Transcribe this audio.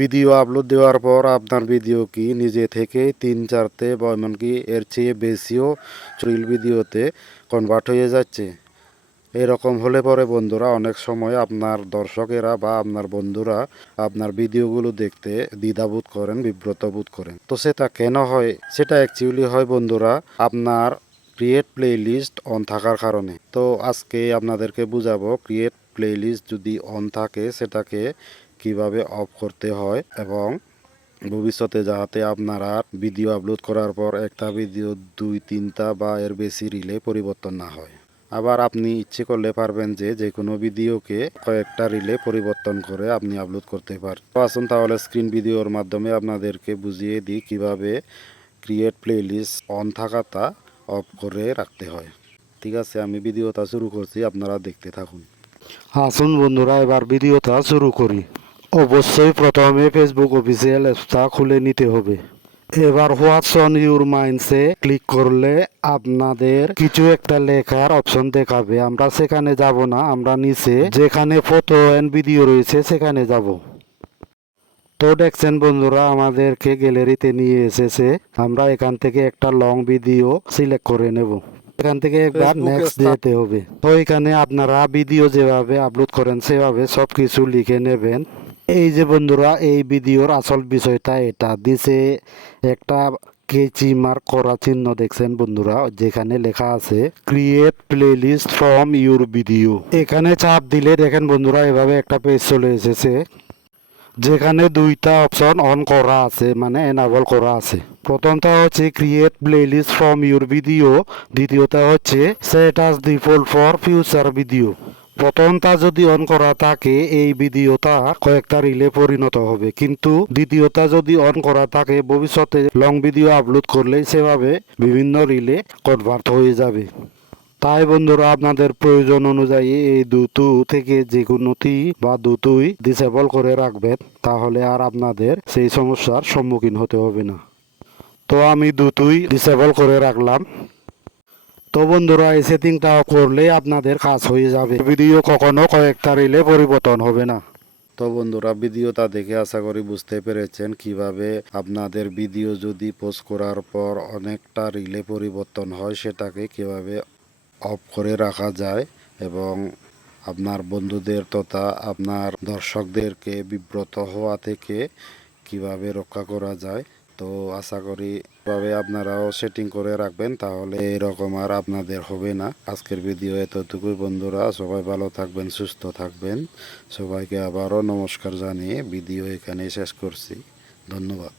Video upload দেওয়ার পর আপনার ভিডিও কি নিজে থেকেই 3-4তে বা এমনকি এর চেয়ে বেশিও রিল ভিডিওতে কনভার্ট হয়ে যাচ্ছে। এরকম হলে পরে বন্ধুরা অনেক সময় আপনার দর্শকেরা বা আপনার বন্ধুরা আপনার ভিডিওগুলো দেখতে দ্বিধাবোধ করেন, বিব্রত বোধ করেন। তো সেটা কেন হয়? সেটা অ্যাকচুয়ালি হয় বন্ধুরা আপনার ক্রিয়েট প্লেলিস্ট অন থাকার কারণে। তো আজকে আপনাদেরকে বুঝাবো ক্রিয়েট প্লেলিস্ট যদি অন থাকে সেটাকে কিভাবে অফ করতে হয় এবং ভবিষ্যতে যাতে আপনারা ভিডিও আপলোড করার পর একটা ভিডিও 2-3টা বা এর বেশি রিলে পরিবর্তন না হয়। আবার আপনি ইচ্ছে করলে পারবেন যে কোনো ভিডিওকে কয়েকটা রিলে পরিবর্তন করে আপনি আপলোড করতে পারেন। তো আসুন তাহলে স্ক্রিন ভিডিওর মাধ্যমে আপনাদেরকে বুঝিয়ে দিই কিভাবে ক্রিয়েট প্লেলিস্ট অন থাকাটা অফ করে রাখতে হয়। ঠিক আছে, আমি ভিডিওটা শুরু করছি, আপনারা দেখতে থাকুন। আসুন বন্ধুরা, এবার ভিডিওটা শুরু করি। অবশ্যই প্রথমে ফেসবুক অফিসিয়াল অ্যাপসটা খুলে নিতে হবে। এবার হোয়াটস অন ইউর মাইন্ডসে ক্লিক করলে আপনাদের কিছু একটা লেখার অপশন দেখাবে। আমরা সেখানে যাব না, আমরা নিচে যেখানে ফটো অ্যান্ড ভিডিও রয়েছে সেখানে যাব। তো দেখছেন বন্ধুরা, আমাদেরকে গ্যালারিতে নিয়ে এসেছে। আমরা এখান থেকে একটা লং ভিডিও সিলেক্ট করে নেব। এখান থেকে একবার নেক্সট যেতে হবে। তো এখানে আপনারা ভিডিও যেভাবে আপলোড করেন সেভাবে সবকিছু লিখে নেবেন। এই যে বন্ধুরা, এই ভিডিওর আসল বিষয়টা এটা দিছে একটা কেচি মার্ক করা চিহ্ন, দেখছেন বন্ধুরা, যেখানে লেখা আছে create playlist from your video. এখানে চাপ দিলে দেখেন বন্ধুরা, এভাবে একটা পেজ চলে এসেছে যেখানে দুইটা অপশন অন করা আছে, মানে এনাবল করা আছে। প্রথমটা হচ্ছে create playlist from your video, দ্বিতীয়টা হচ্ছে set us default for future video. প্রথমটা যদি অন করা থাকে এই ভিডিওটা কয়েকটা রিলে পরিণত হবে, কিন্তু দ্বিতীয়টা যদি অন করা থাকে ভবিষ্যতে লং ভিডিও আপলোড করলেই সেভাবে বিভিন্ন রিলে কনভার্ট হয়ে যাবে। তাই বন্ধুরা, আপনাদের প্রয়োজন অনুযায়ী এই দুটো থেকে যে কোনোটি বা দুটোই ডিসেবল করে রাখবেন, তাহলে আর আপনাদের সেই সমস্যার সম্মুখীন হতে হবে না। তো আমি দুটোই ডিসেবল করে রাখলাম। তো বন্ধুরা, এই সেটিংটা করলে আপনাদের কাজ হয়ে যাবে, ভিডিও কখনো কয়েকটা রিলে পরিবর্তন হবে না। তো বন্ধুরা, ভিডিওটা দেখে আশা করি বুঝতে পেরেছেন কিভাবে আপনাদের ভিডিও যদি পোস্ট করার পর অনেকটা রিলে পরিবর্তন হয় সেটাকে কিভাবে অফ করে রাখা যায় এবং আপনার বন্ধুদের তথা আপনার দর্শকদেরকে বিব্রত হওয়া থেকে কিভাবে রক্ষা করা যায়। তো আশা করি এভাবে আপনারাও সেটিং করে রাখবেন, তাহলে এরকম আর আপনাদের হবে না। আজকের ভিডিও এতটুকুই বন্ধুরা, সবাই ভালো থাকবেন, সুস্থ থাকবেন। সবাইকে আবারও নমস্কার জানিয়ে ভিডিও এখানেই শেষ করছি। ধন্যবাদ।